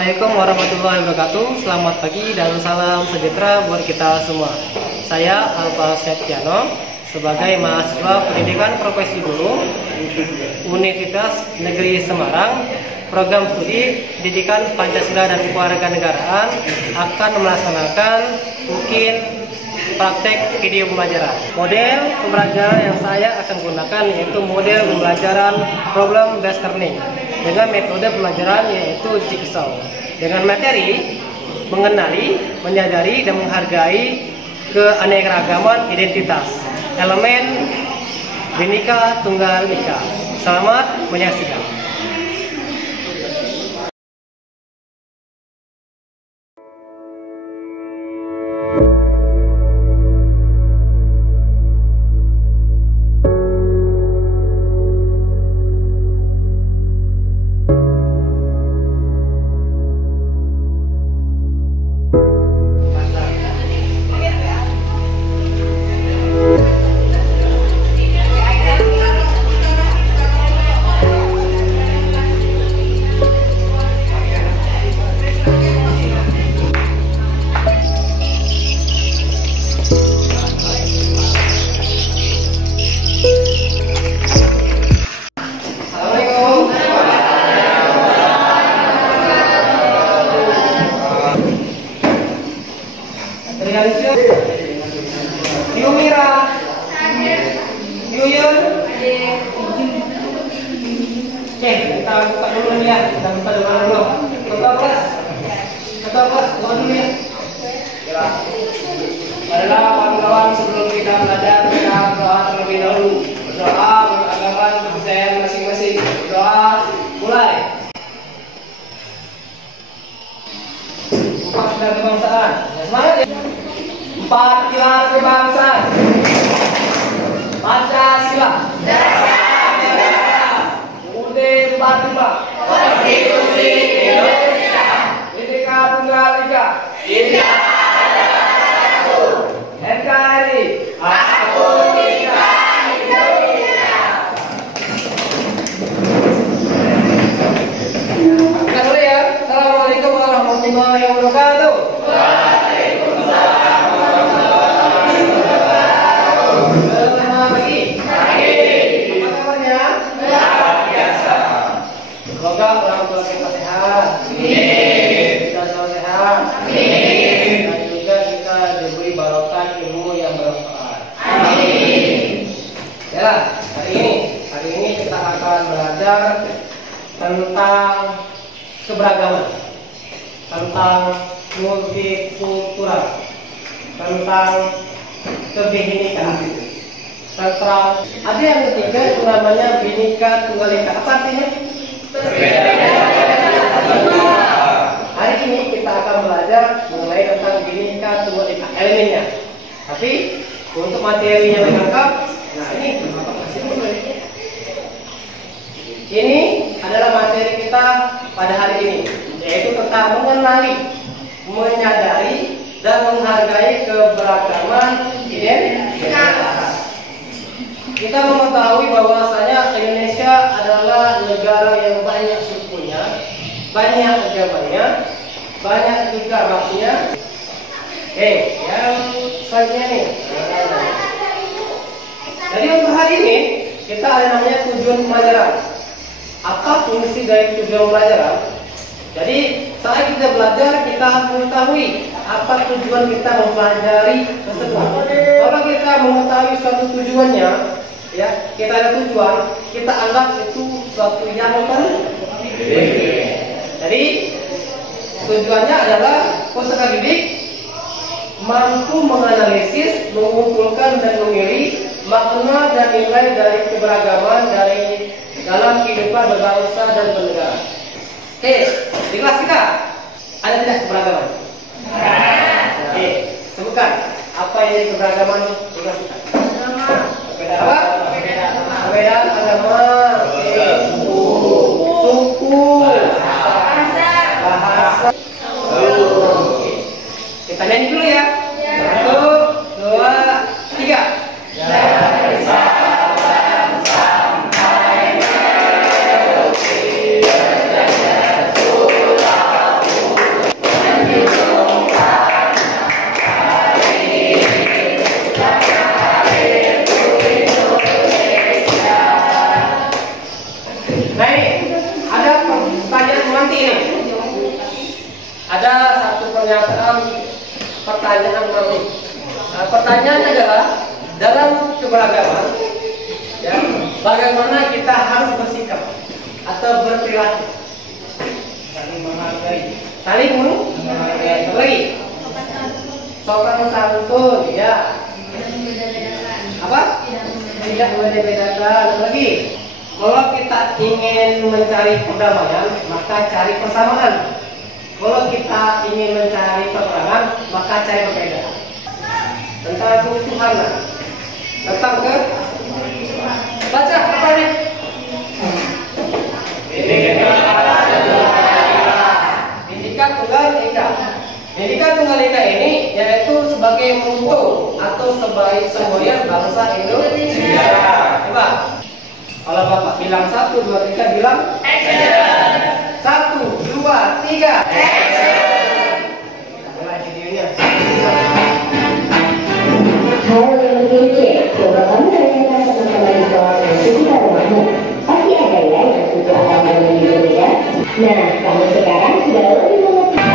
Assalamualaikum warahmatullahi wabarakatuh. Selamat pagi dan salam sejahtera buat kita semua. Saya Alfa Septiano sebagai mahasiswa pendidikan profesi guru Universitas Negeri Semarang, program studi pendidikan Pancasila dan Kewarganegaraan akan melaksanakan mungkin praktek video pembelajaran. Model pembelajaran yang saya akan gunakan yaitu model pembelajaran problem based learning dengan metode pembelajaran yaitu jigsaw, dengan materi mengenali, menyadari, dan menghargai keanekaragaman identitas elemen Bhinneka Tunggal Ika. Selamat menyaksikan. Yumira, Yuyun, cek kita buka dulu ya, kita buka dulu. Ketua kelas, buka dulu ya. Adalah kawan-kawan, sebelum kita belajar kita berdoa terlebih dahulu. Berdoa mengagamakan kepercayaan masing-masing. Berdoa, mulai. Empat pilar kebangsaan. Semangat ya. 4 pilar kebangsaan. Pancasila, UUD 45, Konstitusi Indonesia, Bhinneka Tunggal Ika, NKRI, Aku Cinta Indonesia. Kita dulu ya. Assalamualaikum warahmatullahi wabarakatuh. Semoga orang tua kita sehat, kita semua sehat, dan juga kita diberi barokah ilmu yang bermanfaat. Ya, hari ini kita akan belajar tentang keberagaman, tentang multikultural, tentang kebinekaan, tentang ada yang ketiga itu namanya Bhinneka Tunggal Ika. Apa artinya? Hari ini kita akan belajar mengenai tentang Bhinneka Tunggal Ika, elemennya. Tapi untuk materi yang lengkap, nah ini adalah materi kita pada hari ini, yaitu tentang mengenali, menyadari, dan menghargai keberagaman identitas. Kita mengetahui bahwasanya Indonesia adalah negara yang banyak sukunya, banyak agamanya, banyak juga rasnya. Yang selanjutnya nih. Jadi untuk hari ini kita ada namanya tujuan pembelajaran. Apa fungsi dari tujuan pembelajaran? Jadi saat kita belajar kita harus mengetahui apa tujuan kita mempelajari tersebut. Kalau kita mengetahui suatu tujuannya, ya kita ada tujuan, kita anggap itu suatu yang penting. Jadi tujuannya adalah peserta didik mampu menganalisis, mengumpulkan dan memilih makna dan nilai dari keberagaman dari dalam kehidupan berbangsa dan bernegara. Oke, di kelas kita ada tidak keberagaman? Oke, sebutkan apa yang keberagaman di kelas kita? Perbedaan agama, suku, bahasa. Kita nyanyi dulu ya. 1, 2, 3. Sampai pernyataan pertanyaan nanti. Nah, pertanyaannya adalah dalam keberagaman, ya, bagaimana kita harus bersikap atau berperilaku? Saling menghargai. Saling menghargai. Lagi. Sopan santun, ya. Apa? Tidak membeda-bedakan. Lagi. Kalau kita ingin mencari perdamaian, maka cari persamaan. Kalau kita ingin mencari peperangan, maka cari perbedaan. Tentang Tuhan, datang ke baca apa ini? Pendidikan Tunggal Ika. Pendidikan Tunggal Ika ini yaitu sebagai mutu atau sebagai semboyan bangsa Indonesia. Coba. Kalau Bapak bilang 1, 2, 3 bilang action. 1, 2, 3 action. Mulai videonya. Halo yang kece, coba kamu tanyakan teman-teman di bawah dan sekitar rumahmu. Pasti ada ya yang suka hal yang berbeda. Nah, kamu sekarang sudah lebih mengerti.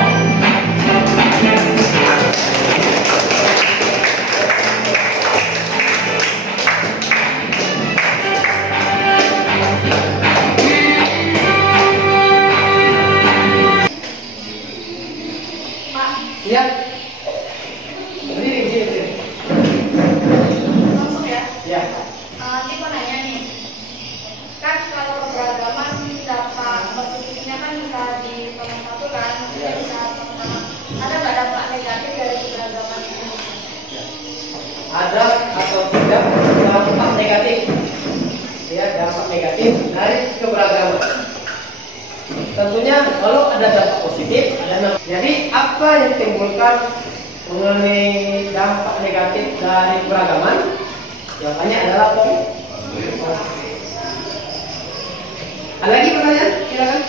Ya. Berdiri. Langsung ya? Ya. Nanti mau nanya nih, kan kalau keberagaman dampak positifnya kan bisa di nomor 1 kan, maksudnya bisa sama. Ada nggak dampak negatif dari keberagaman ini? Ada atau tidak dampak negatif? Ya, dampak negatif dari keberagaman. Tentunya kalau ada dampak positif, ada. Jadi apa yang ditimbulkan mengenai dampak negatif dari keberagaman? Jawabannya adalah ada lagi pertanyaan? Silakan.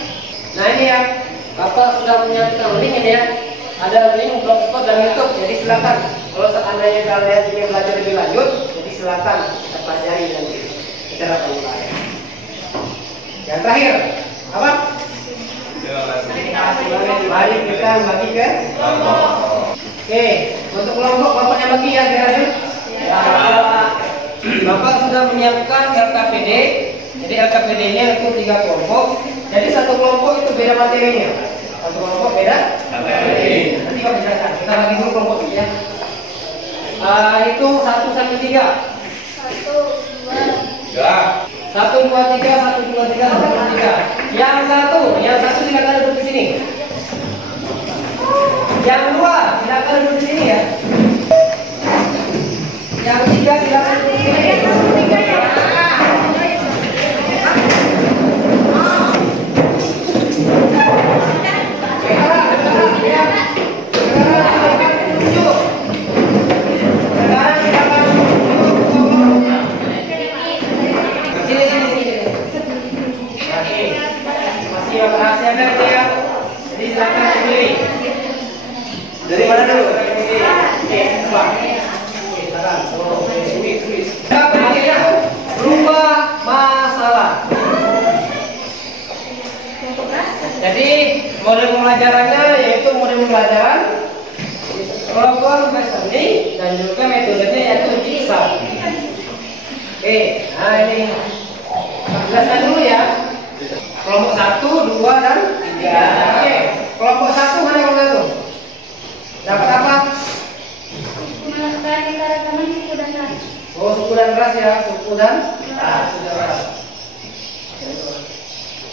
Nah ini ya, Bapak sudah menyiapkan link ini ya. Ada link blogspot dan YouTube, jadi silakan. Kalau seandainya kalian ingin belajar lebih lanjut, jadi silakan kita pelajari nanti secara pengetahuan. Yang terakhir, apa? Mari kita bagi ke kelompok. Oke, untuk kelompok bapaknya bagi ya, kira-kira. Ya. Bapak sudah menyiapkan LKPD. Jadi LKPD nya itu 3 kelompok. Jadi satu kelompok itu beda materinya. Satu kelompok beda materi. Nanti kita bedakan. Kita bagi dulu kelompok ya. Itu 1 sampai 3. 1, 2, 1, 2, 3, 1, 2, 3, 1, 2, 3. Yang satu silakan duduk di sini. Yang 2 silakan duduk di sini ya. Yang 3 silakan duduk di sini. Dari mana dulu? Berubah masalah. Jadi model pembelajarannya yaitu model pembelajaran problem solving dan juga metodenya yaitu jigsaw. Oke, nah ini jelaskan dulu ya. Kelompok 1, 2, dan 3. Oke, kelompok 1 mana kelompok 1? Dapat apa? Mengenai keberagaman suku dan ras. Oh, suku dan ras ya, suku dan ras.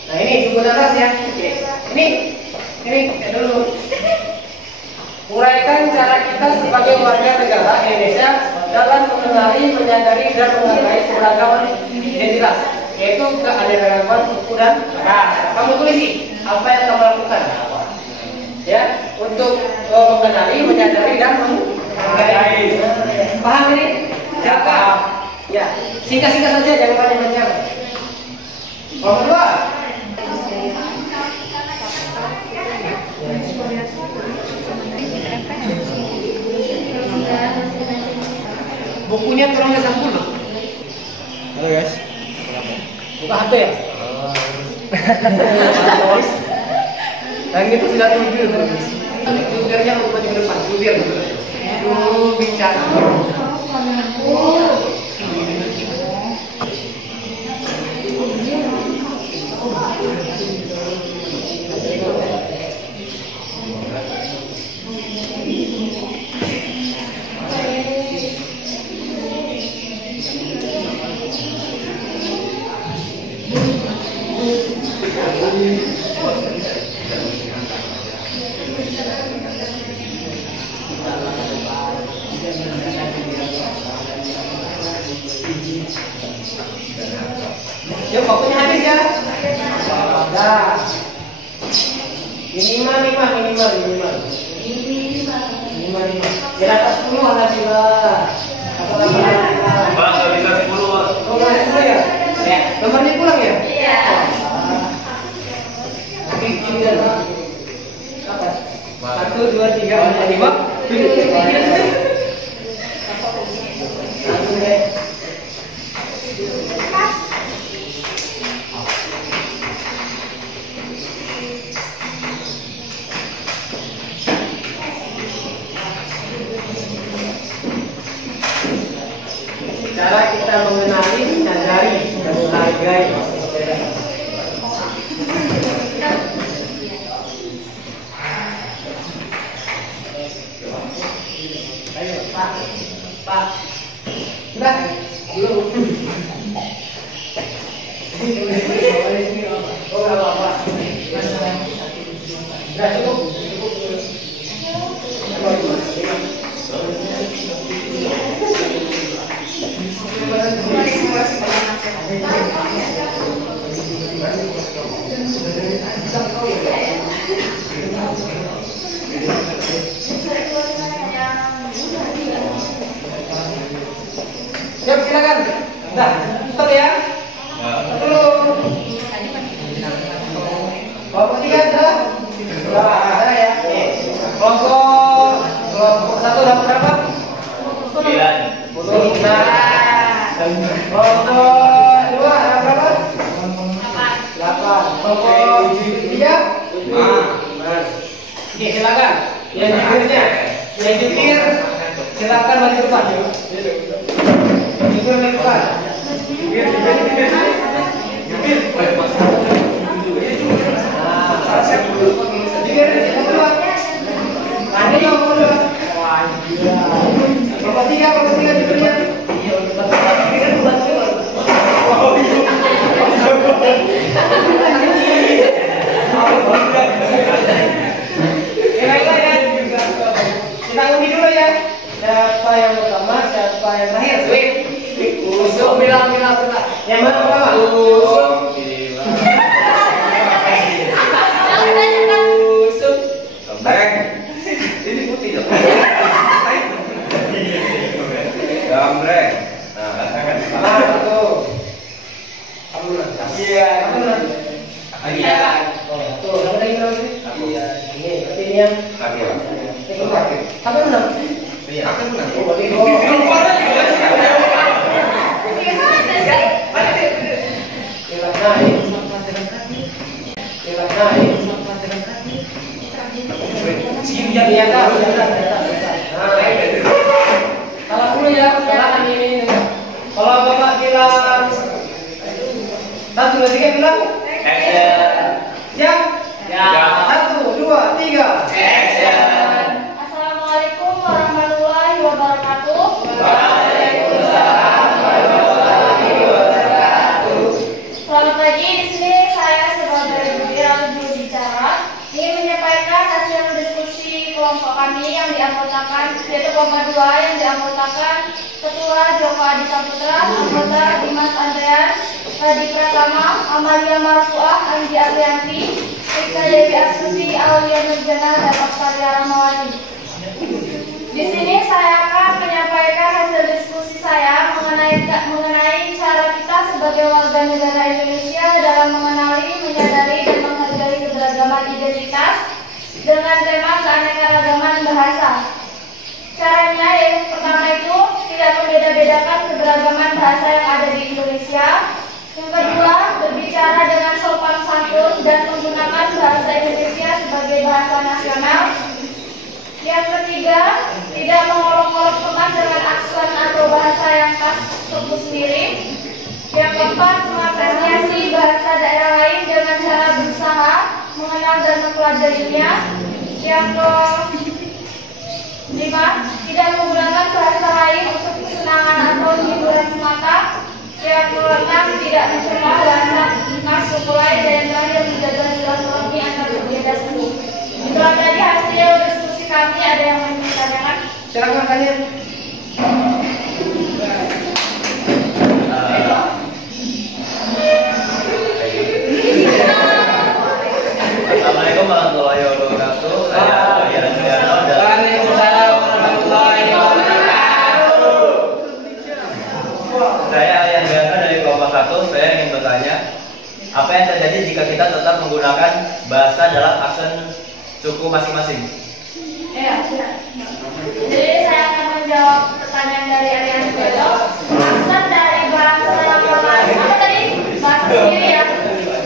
Nah ini suku dan ras ya. Ini dulu. Uraikan cara kita sebagai warga negara Indonesia dalam mengenali, menyadari, dan menghargai keberagaman identitas, yaitu keanekaragaman suku dan ras. Kamu tulisi apa yang kamu lakukan, ya, untuk mengenali, menyadari, dan menghargai. Paham ini? Siapa? Ya, singkat-singkat saja, jangan panjang-panjang. Nomor 2. Bukunya tolong disampul loh. Halo guys. Buka HP ya? Dan itu sudah 7. Jubirnya mau maju ke depan, jubir. Bicara. Yuk, waktunya habis ya. Nah, minimal. Di atas 10 alhamdulillah. Bang, nggak bisa 10. Oh, nggak 10 ya? Ya. Nomornya pulang ya? Iya. Oke, gini dan apa? 1, 2, 3, 4, 5. Langsung deh. Cara kita mengenali, menyadari, dan menghargai sepeda. Ayo, Pak. Sudah, belum. Oh, nggak apa-apa. Sudah cukup. Siap, silakan. Nah, stop ya. Dulu. Kelompok 3 sudah? Sudah ada ya. Kelompok 1 dapat berapa? 9. Kelompok 2 ada berapa? 8. Kelompok 3? 5. Oke, silakan. Yang jukir silakan maju depan. Jukir maju depan. Kelompok 3 jukirnya. Kita undi dulu ya. Siapa yang pertama, siapa yang terakhir? Usum, bilang. Yang mana pertama? Usum. Gambreng. Ini putih dong. Gambreng. Nah, katakan Satu. Kamu iya. Tuh, kamu lagi berapa sih? Iya. Ini, berarti ini yang satu menang. Iya. Oh, berarti Iya, kalau dulu ya, silakan ini. Kalau Bapak bilang 1, 2, 3 bilang siap? Ya. 1, 2, 3 Action. Assalamualaikum warahmatullahi wabarakatuh. Waalaikumsalam warahmatullahi wabarakatuh. Selamat pagi. Di sini saya sebagai juru bicara ingin menyampaikan hasil diskusi kelompok kami yang dianggotakan, yaitu kelompok 2 yang dianggotakan Ketua Joko Adi Saputra, anggota Dimas Andrean, Radi Pratama, Amalia Marfuah, Anggi Aprianti, Rika Dewi Astuti, Aulia Nurjana, dan Octavia Ramawati. Di sini saya akan menyampaikan hasil diskusi saya mengenai cara kita sebagai warga negara Indonesia dalam mengenali, menyadari, dan menghargai keberagaman identitas dengan tema keanekaragaman bahasa. Caranya yang pertama itu tidak membeda-bedakan keberagaman bahasa yang ada di Indonesia. Yang kedua, berbicara dengan sopan santun dan menggunakan bahasa Indonesia sebagai bahasa nasional. bahasa yang khas suku sendiri. Yang keempat, mengapresiasi bahasa daerah lain dengan cara berusaha mengenal dan mempelajarinya. Yang kelima, tidak menggunakan bahasa lain untuk kesenangan atau hiburan semata. Yang keenam, tidak mencemar bahasa khas suku lain, dan yang terakhir menjaga silaturahmi antar berbeda suku. Itulah tadi hasil diskusi kami. Ada yang mau ditanyakan? Silakan tanya. Assalamualaikum warahmatullahi wabarakatuh. Saya Aryan Sugiarto dari Waalaikumsalam warahmatullahi wabarakatuh. Saya Aryan Sugiarto dari kelompok 1. Saya ingin bertanya, apa yang terjadi jika kita tetap menggunakan bahasa dalam aksen suku masing-masing? Ya. Jadi saya akan menjawab pertanyaan dari Aryan Sugiarto. Aksen dari bahasa lain, apa tadi? Bahasa sendiri ya.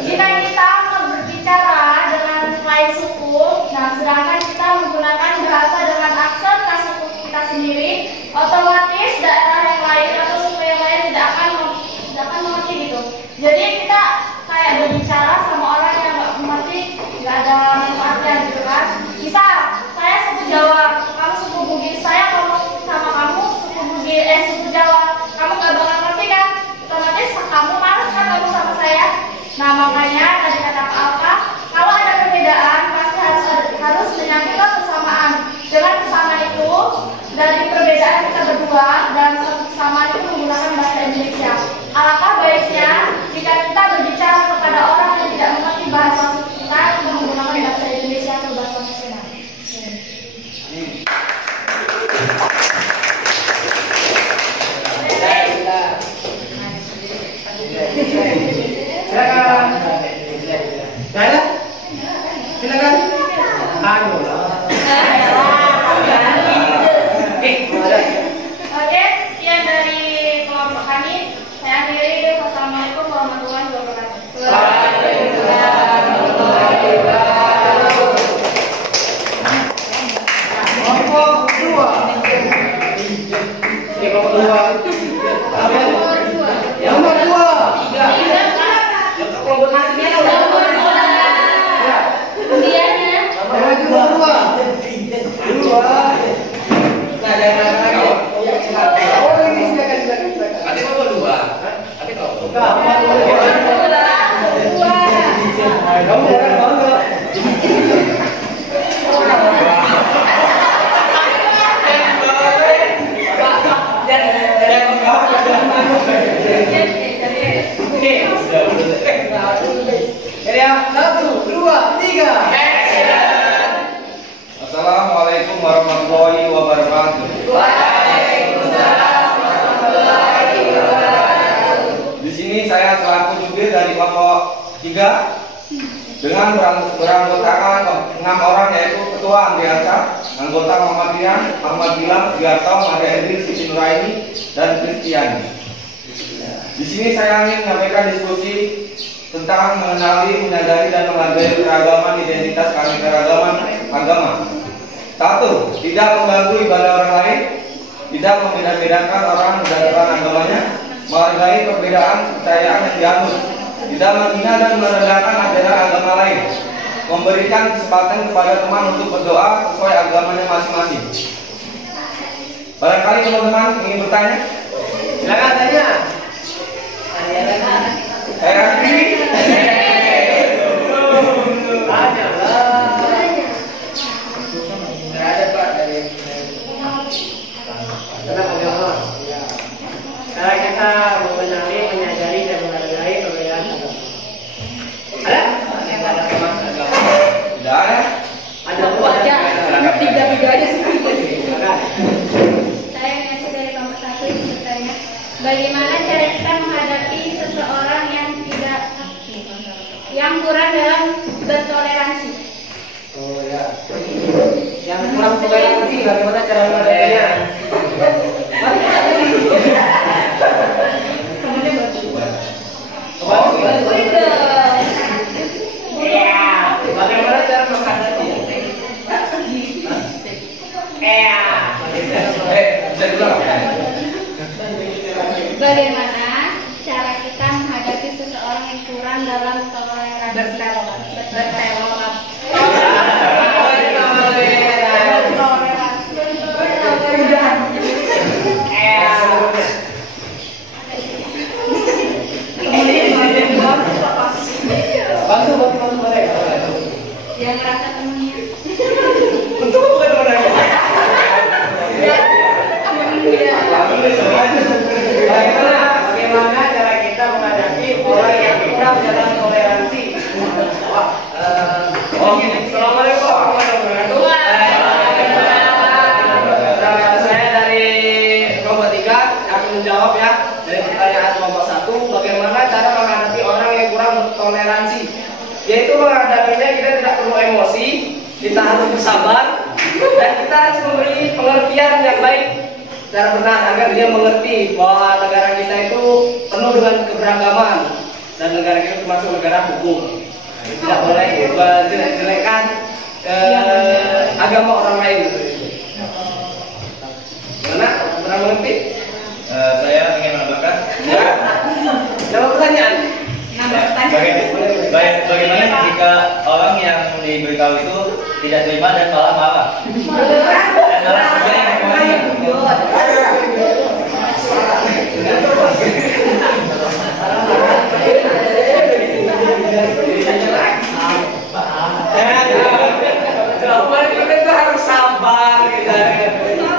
Jika kita berbicara dengan lain suku, nah sedangkan kita menggunakan bahasa dengan aksen khas suku kita sendiri, otomatis daerah yang lain atau suku yang lain tidak akan mengerti gitu. Jadi kita kayak berbicara sama orang yang nggak mengerti, nggak ada manfaatnya gitu kan. Misal saya suku Jawa, kamu suku Bugis, saya ngomong sama kamu suku Bugis, suku Jawa, kamu nggak bakal ngerti kan? Otomatis kamu males kan ngomong sama saya. Nah makanya tadi kata Pak Alka, kalau ada perbedaan pasti harus menyangkut kesamaan. Dengan kesamaan itu, dari perbedaan kita berdua dan satu kesamaan itu menggunakan bahasa Indonesia. Alangkah baiknya jika kita berbicara kepada orang yang tidak mengerti bahasa kita untuk menggunakan bahasa Indonesia atau bahasa nasional. Silakan. Saya? Silakan. Aduh. Oke, sekian dari kelompok kami. Saya akhiri. Wassalamualaikum warahmatullahi wabarakatuh. Kelompok 2. Kelompok 2. Apa? Nomor 2. 3. Kelompok aslinya nomor 2. Ya. Undiannya. Nomor 2. 2. Nah, jangan lagi. Oh, ini silakan. Nanti mau 2. Nanti kau. Enggak, kamu jangan bangga. Ya, 1, 2, 3. Assalamualaikum warahmatullahi wabarakatuh. Di sini saya selaku jubir dari kelompok 3 dengan beranggotakan 6 orang, yaitu Ketua Andriansa, anggota Muhammad Rian, Muhammad Gilang, Sugiarto, Maria Edri, Siti Nuraini, dan Kristiani. Di sini saya ingin menyampaikan diskusi tentang mengenali, menyadari, dan menghargai keragaman identitas keanekaragaman agama. 1. Tidak mengganggu ibadah orang lain, tidak membeda-bedakan orang berdasarkan agamanya, menghargai perbedaan kepercayaan yang dianut, tidak menghina dan merendahkan ajaran agama lain, memberikan kesempatan kepada teman untuk berdoa sesuai agamanya masing-masing. Barangkali teman-teman ingin bertanya? Silakan tanya. Tanya lah. Ada Pak dari tentang agama. Cara kita mengenali, menyadari, dan menghargai perbedaan agama. Ada? Ada teman agama. Tidak ada. Ada aja. Tiga aja sih. Saya Nancy dari kelompok 1 ingin bertanya, bagaimana cara kita menghadapi seseorang yang kurang dalam bertoleransi? Oh ya. Yang kurang toleransi bagaimana cara menghadapinya? Bagaimana cara menghadapi? Bisa dulu. berperan dalam toleransi. Bantu mereka. Yang merasa temannya. Untuk bukan teman Bagaimana cara kita menghadapi orang yang kurang dalam toleransi? Assalamualaikum warahmatullahi wabarakatuh. Saya dari kelompok 3 akan menjawab ya dari pertanyaan kelompok 1. Bagaimana cara menghadapi orang yang kurang bertoleransi? Yaitu menghadapinya kita tidak perlu emosi, kita harus bersabar dan kita harus memberi pengertian yang baik secara benar agar dia mengerti bahwa negara kita itu penuh dengan keberagaman dan negara kita termasuk negara hukum. Tidak boleh jelek-jelekan agama orang lain. Mana? Pernah mengerti? Saya ingin menambahkan. Jawab pertanyaan. Bagaimana jika orang yang diberitahu itu tidak terima dan malah marah? Dan malah terjadi emosi. Jawaban kita itu harus sabar gitu.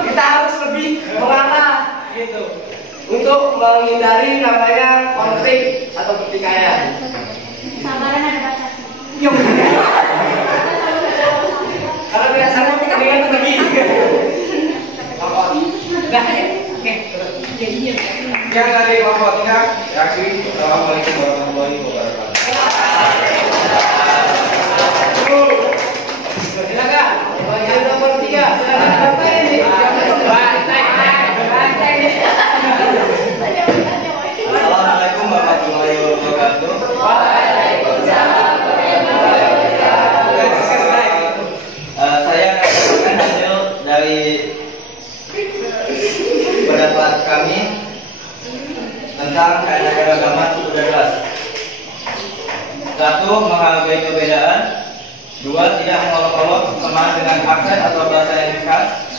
Kita harus lebih mengalah gitu untuk menghindari namanya konflik atau pertikaian. Sabaran ada batasnya. Kalau tidak sabar mendingan pergi. Yang dari kelompok 3, Yaki. Assalamualaikum warahmatullahi wabarakatuh. Silakan. Bagian nomor 3. Silakan ini. Assalamualaikum warahmatullahi wabarakatuh. Saya akan hasil dari pendapat kami tentang keanekaragaman suku dan ras. 1. Menghargai perbedaan. 2. Tidak mengolok-olok teman dengan aksen atau bahasa yang khas.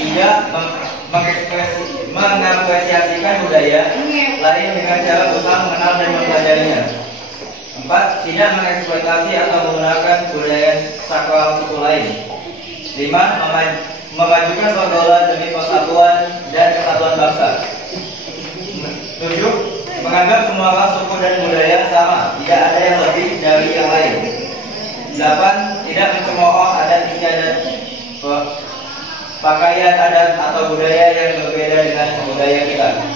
3. Mengapresiasikan budaya lain dengan cara berusaha mengenal dan mempelajarinya. 4. Tidak mengeksploitasi atau menggunakan budaya sakral suku lain. 5. Memajukan pergaulan demi persatuan dan kesatuan bangsa. 7. Menganggap semua ras, suku dan budaya sama, tidak ada yang lebih dari yang lain. 8. Tidak mencemooh adat istiadat pakaian adat atau budaya yang berbeda dengan budaya kita.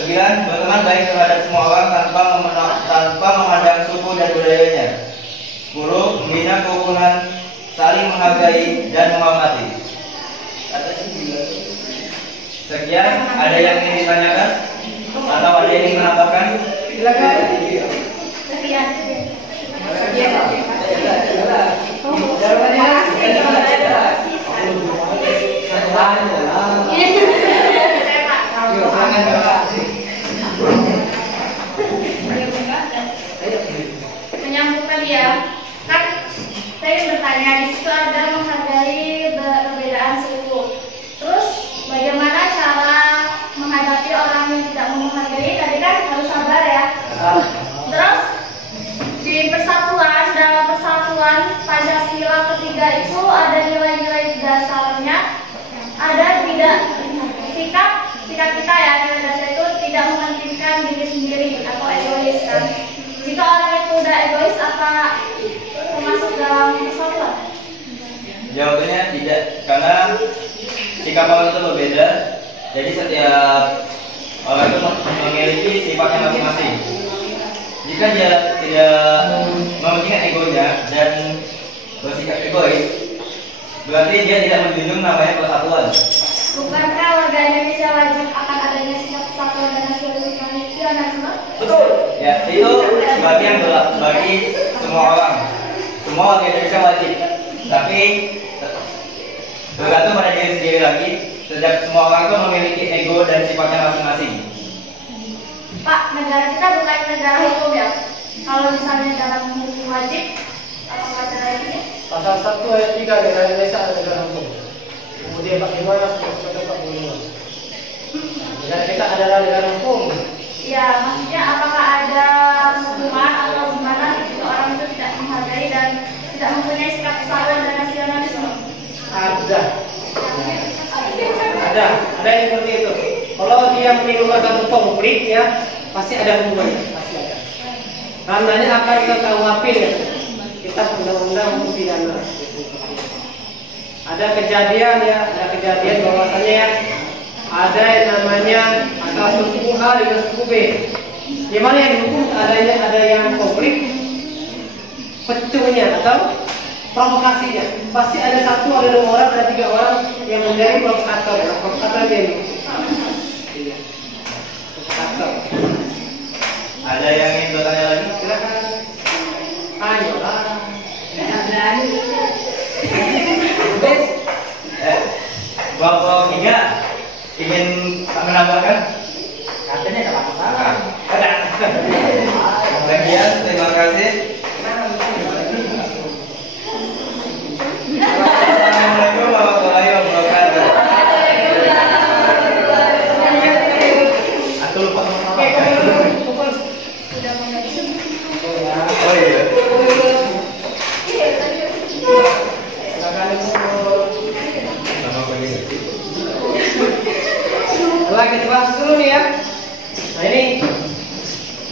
9. Berteman baik terhadap semua orang tanpa memandang suku dan budayanya. 10. Membina kerukunan, saling menghargai dan menghormati. Sekian, ada yang ingin ditanyakan atau ada yang ingin menambahkan? Silakan. Sekian. Menyambung tadi ya, kan saya bertanya di situ ada menghargai perbedaan suku. Terus bagaimana cara menghadapi orang yang tidak menghargai? Tadi kan harus sabar ya. Terus di persatuan, dalam persatuan Pancasila ketiga itu ada nilai-nilai dasarnya, ada tidak sikap kita ya, nilai dasar itu tidak mementingkan diri sendiri atau egois kan. Jika orang itu udah egois, apa termasuk dalam persatuan? Jawabannya tidak, karena sikap orang itu berbeda. Jadi setiap orang itu memiliki sifatnya masing-masing. Jika dia tidak mementingkan egonya dan bersikap egois, berarti dia tidak menjunjung namanya persatuan. Bukankah warga Indonesia wajib akan adanya sikap persatuan dan nasionalisme? Betul. Ya, itu sebagai yang berlaku bagi semua orang. Semua warga Indonesia wajib. Tapi bergantung pada diri sendiri lagi. Setiap semua orang itu memiliki ego dan sifatnya masing-masing. Pak, negara kita bukan negara hukum ya. Kalau misalnya dalam hukum wajib, apakah ada ini? Pasal 1 ayat 3 negara Indonesia adalah negara hukum. Kemudian 45 sampai 45. Negara kita adalah negara hukum. Ya, maksudnya apakah ada hukuman atau gimana jika orang itu tidak menghargai dan tidak mempunyai sikap persatuan dan nasionalisme? Ada yang seperti itu. Kalau dia menimbulkan satu konflik ya, pasti ada hukumannya, pasti ada. Karenanya akan kita KUHP ya, kita undang-undang hukum pidana. Ada kejadian bahwasanya ya, ada yang namanya antara suku A dengan suku B. Di mana yang dihukum ada yang konflik pecunya atau provokasinya. Pasti ada 1, ada 2 orang, ada 3 orang yang menjadi provokator. Provokator dia ini. Iya. Provokator. Ada yang ingin bertanya lagi? Silakan. Tanya lah. Kelompok 3 ingin menambahkan? Katanya ada apa-apa. Sekian, terima kasih. Assalamualaikum warahmatullahi wabarakatuh. Aku lupa ngomong apa. Oh iya. Lagi bahas dulu nih ya. Nah ini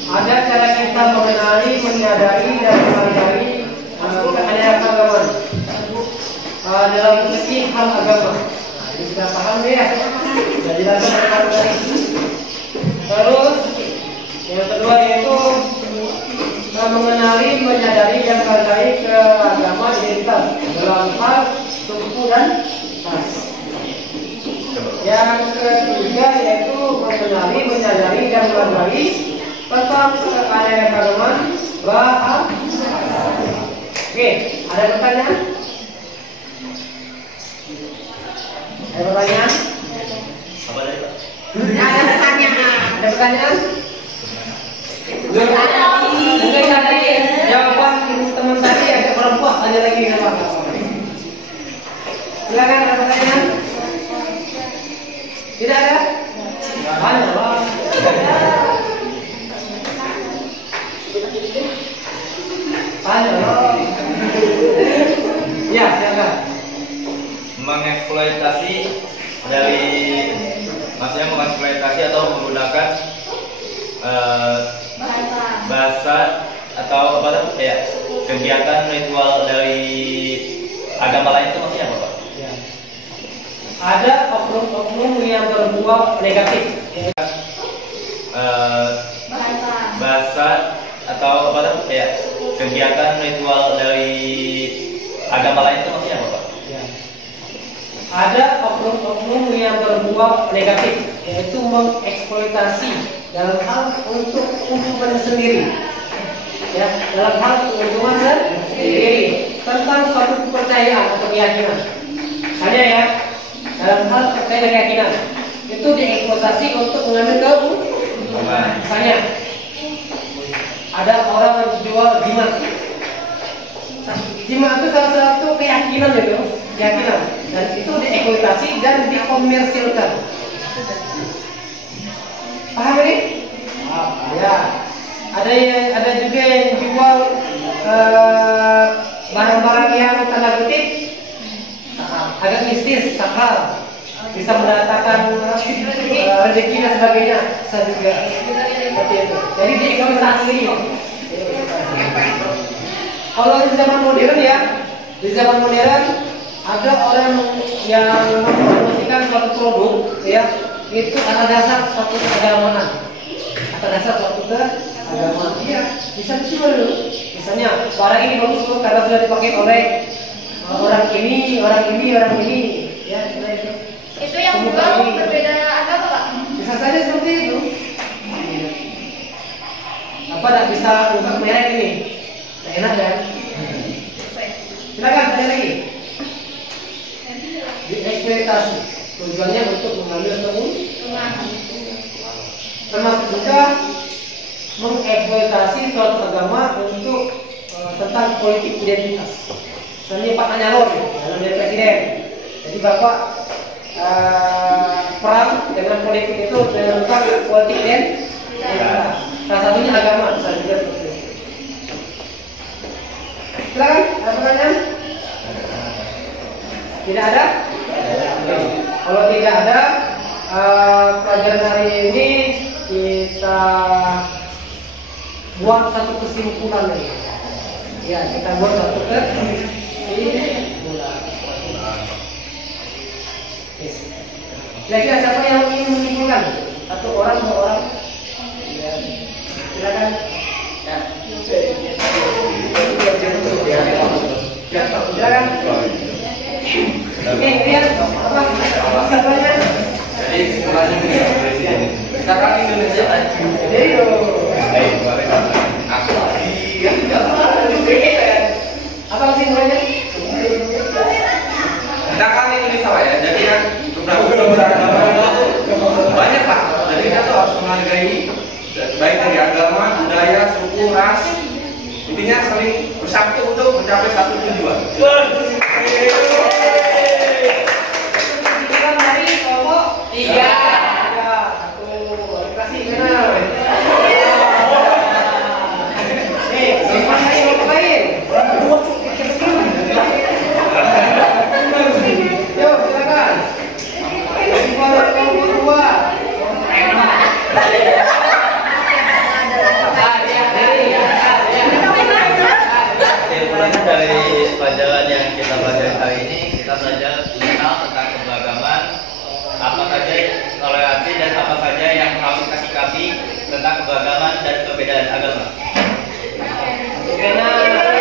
ada cara kita mengenali, menyadari dan menghargai keanekaragaman dalam segi hal agama. Nah, ini sudah paham ya? Sudah jelaskan tadi. Terus yang kedua yaitu mengenali, menyadari dan menghargai keagamaan identitas dalam hal suku dan ras. Yang ketiga yaitu mengenali, menyadari dan menghargai tentang keanekaragaman bahasa. Oke, ada pertanyaan? Ada pertanyaan? Apa tadi, Pak? Ada pertanyaan? Ada pertanyaan? Mungkin tadi jawaban teman tadi agak kurang puas, ada lagi yang apa? Silakan, ada pertanyaan? Tidak ada? Tanya lah. Tanya lah. Ya, silakan. Mengeksploitasi maksudnya mengeksploitasi atau menggunakan bahasa atau apa tuh kayak kegiatan ritual dari agama lain itu maksudnya apa, Pak? Ya. Ada oknum-oknum yang berbuat negatif. Bahasa atau apa tuh kayak kegiatan ritual dari agama lain itu maksudnya apa, Pak? Ya. Ada oknum-oknum yang berbuat negatif, yaitu mengeksploitasi dalam hal untuk keuntungan sendiri. Ya, dalam hal keuntungan sendiri tentang suatu kepercayaan atau keyakinan. Misalnya ya, dalam hal terkait dengan keyakinan itu dieksploitasi untuk mengambil keuntungan. Misalnya ada orang yang jual jimat. Jimat itu salah satu keyakinan gitu, keyakinan, dan itu dieksploitasi dan dikomersilkan. Paham ini? Ya. Ada juga yang jual barang-barang yang tanda kutip agak mistis, sakral, bisa mendatangkan rezeki dan sebagainya, bisa juga seperti itu. Jadi dieksploitasi. Kalau di zaman modern ya, di zaman modern ada orang yang mempromosikan suatu produk, ya, itu atas dasar suatu keagamaan, atas dasar suatu keagamaan. Iya, bisa dijual dulu. Misalnya barang ini bagus loh karena sudah dipakai oleh orang ini, ya. Itu yang jual berbeda agama, Pak? Bisa saja seperti itu. Apa tidak bisa ungkap merek ini? Tidak enak kan? Silakan tanya lagi. Dieksploitasi tujuannya untuk mengambil keuntungan. Termasuk juga mengeksploitasi suatu agama untuk tentang politik identitas. Misalnya Pak Anyalor dalam jadi presiden. Jadi Bapak perang dengan politik itu tentang politik identitas. Salah satunya agama, misalnya juga seperti itu. Silakan, ada pertanyaan? Tidak ada? Kalau tidak ada, pelajaran hari ini kita buat satu kesimpulan lagi. Ya, kita buat satu kesimpulan. Kira-kira siapa yang ingin menyimpulkan? Satu orang, dua orang? Ya. Silakan. Ya. Silakan. Oke, lihat apa? Siapanya? Jadi kesimpulannya begini, sekarang Indonesia apa kesimpulannya? kita kan Indonesia Pak ya, jadi kan beberapa banyak Pak. Jadi kita tuh harus menghargai baik dari agama, budaya, suku, ras. Intinya saling bersatu untuk mencapai satu tujuan. Kesimpulan dari kelompok 3. Satu, kasih benar. Kesimpulan dari kelompok lain. Yo, silakan. Kesimpulan dari kelompok 2. Kesimpulannya dari pelajaran yang kita pelajari hari ini, kita belajar mengenal tentang keberagaman, apa saja toleransi dan apa saja yang harus kita sikapi tentang keberagaman dan perbedaan agama. Benar.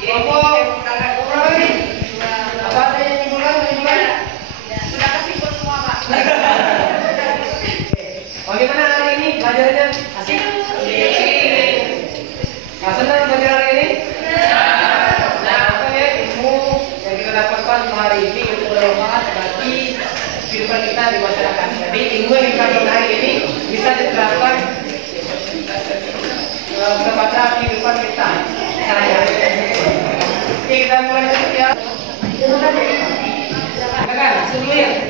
Kelompok berapa ini? Apa ada yang menyimpulkan? Sudah kesimpulan semua, Pak. Bagaimana hari ini pelajarannya? Asik? Senang belajar hari ini? Nah, apa ya ilmu yang kita dapatkan hari ini untuk bermanfaat bagi kehidupan kita di masyarakat. Jadi ilmu yang kita dapat hari ini bisa diterapkan kepada kehidupan kita sehari-hari. Oke, kita mulai ya. Silakan, sebelumnya.